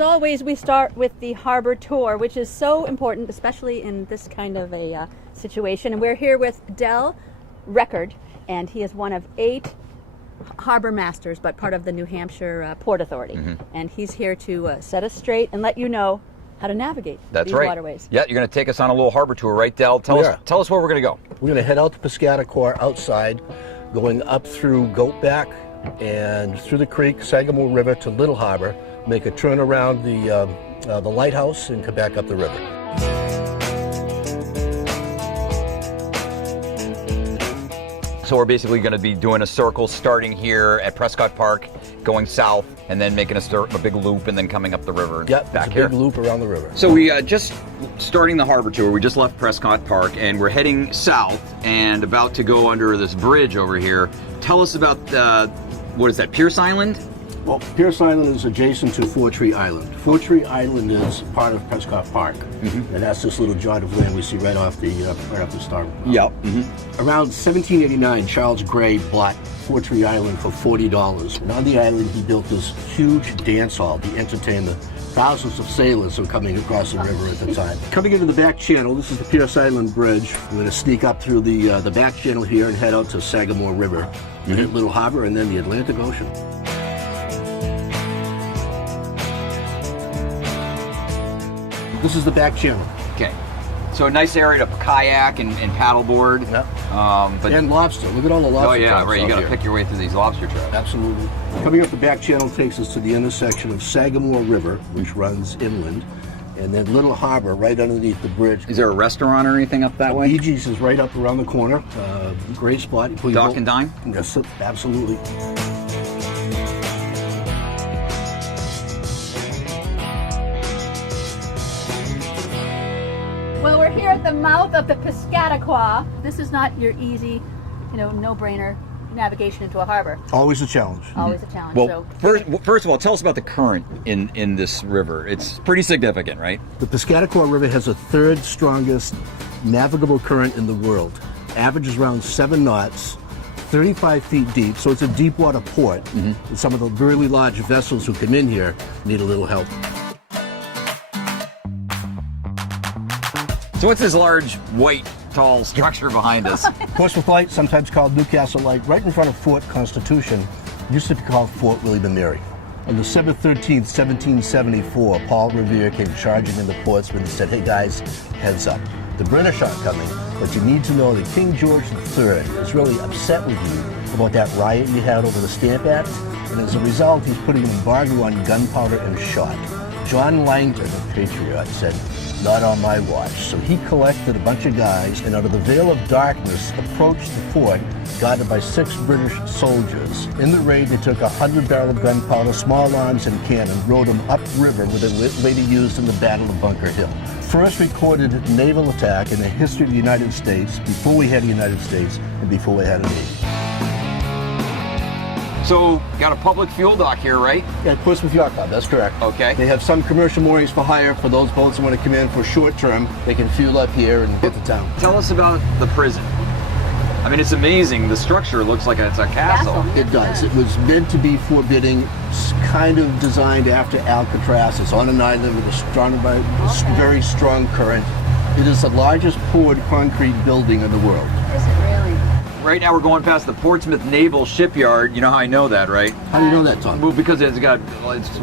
as always, we start with the harbor tour, which is so important, especially in this kind of a situation. And we're here with Del Record, and he is one of 8 harbor masters, but part of the New Hampshire Port Authority. And he's here to set us straight and let you know how to navigate these waterways. Yeah, you're going to take us on a little harbor tour, right, Del? Tell us where we're going to go. We're going to head out to Piscataqua outside, going up through Goatback and through the creek, Sagamore River to Little Harbor, make a turn around the lighthouse and come back up the river. So we're basically going to be doing a circle starting here at Prescott Park, going south, and then making a big loop, and then coming up the river. Yep, back here. Big loop around the river. So we just starting the harbor tour. We just left Prescott Park, and we're heading south and about to go under this bridge over here. Tell us about what is that, Pierce Island? Well, Pierce Island is adjacent to Four Tree Island. Four Tree Island is part of Prescott Park, and that's this little jot of land we see right off the start. Yep. Around 1789, Charles Gray bought Four Tree Island for $40. And on the island, he built this huge dance hall to entertain the thousands of sailors who were coming across the river at the time. Coming into the back channel, this is the Pierce Island Bridge. We're going to sneak up through the back channel here and head out to Sagamore River. You hit Little Harbor and then the Atlantic Ocean. This is the back channel. Okay. So a nice area to kayak and paddleboard. Yep. But And lobster. Look at all the lobster. oh yeah, traps right. You out got to here. pick your way through these lobster traps. Absolutely. Coming up the back channel takes us to the intersection of Sagamore River, which runs inland, and then Little Harbor right underneath the bridge. Is there a restaurant or anything up that way? BG's is right up around the corner. Great spot. Dock and dine? Yes, absolutely. Well, we're here at the mouth of the Piscataqua. This is not your easy, no-brainer navigation into a harbor. Always a challenge. Always a challenge. Well, so, first of all, tell us about the current in this river. It's pretty significant, right? The Piscataqua River has the 3rd strongest navigable current in the world. Averages around 7 knots, 35 feet deep, so it's a deep water port. And some of the really large vessels who come in here need a little help. So what's this large, white, tall structure behind us? Portsmouth Light, sometimes called Newcastle Light, right in front of Fort Constitution, used to be called Fort William and Mary. On December 13th, 1774, Paul Revere came charging into Portsmouth and said, "Hey guys, heads up. The British aren't coming, but you need to know that King George III is really upset with you about that riot you had over the Stamp Act, and as a result, he's putting an embargo on gunpowder and shot." John Langdon, a patriot, said, "Not on my watch." So he collected a bunch of guys and out of the veil of darkness approached the fort, guarded by 6 British soldiers. In the raid, they took 100 barrels of gunpowder, small arms, and cannon, rode them upriver, where they were later used in the Battle of Bunker Hill. First recorded naval attack in the history of the United States, before we had the United States and before we had a Navy. So, got a public fuel dock here, right? Yeah, Portsmouth Yacht Club, that's correct. Okay. They have some commercial moorings for hire for those boats that want to come in for short term. They can fuel up here and get to town. Tell us about the prison. I mean, it's amazing. The structure looks like it's a castle. It does. It was meant to be forbidding. It's kind of designed after Alcatraz. It's on an island with a very strong current. It is the largest poured concrete building in the world. is it really? Right now we're going past the Portsmouth Naval Shipyard. You know how I know that, right? How do you know that, Tom? Well, because it's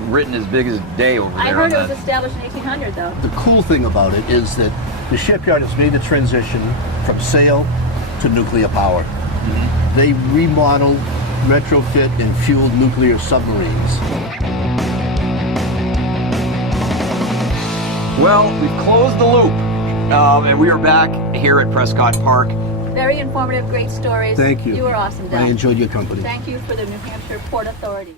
written as big as day over there. I heard it on was established in 1800, though. The cool thing about it is that the shipyard has made the transition from sail to nuclear power. They remodeled, retrofit, and fueled nuclear submarines. Well, we've closed the loop, and we are back here at Prescott Park. Very informative, great stories. Thank you. You were awesome, Del. I enjoyed your company. Thank you for the New Hampshire Port Authority.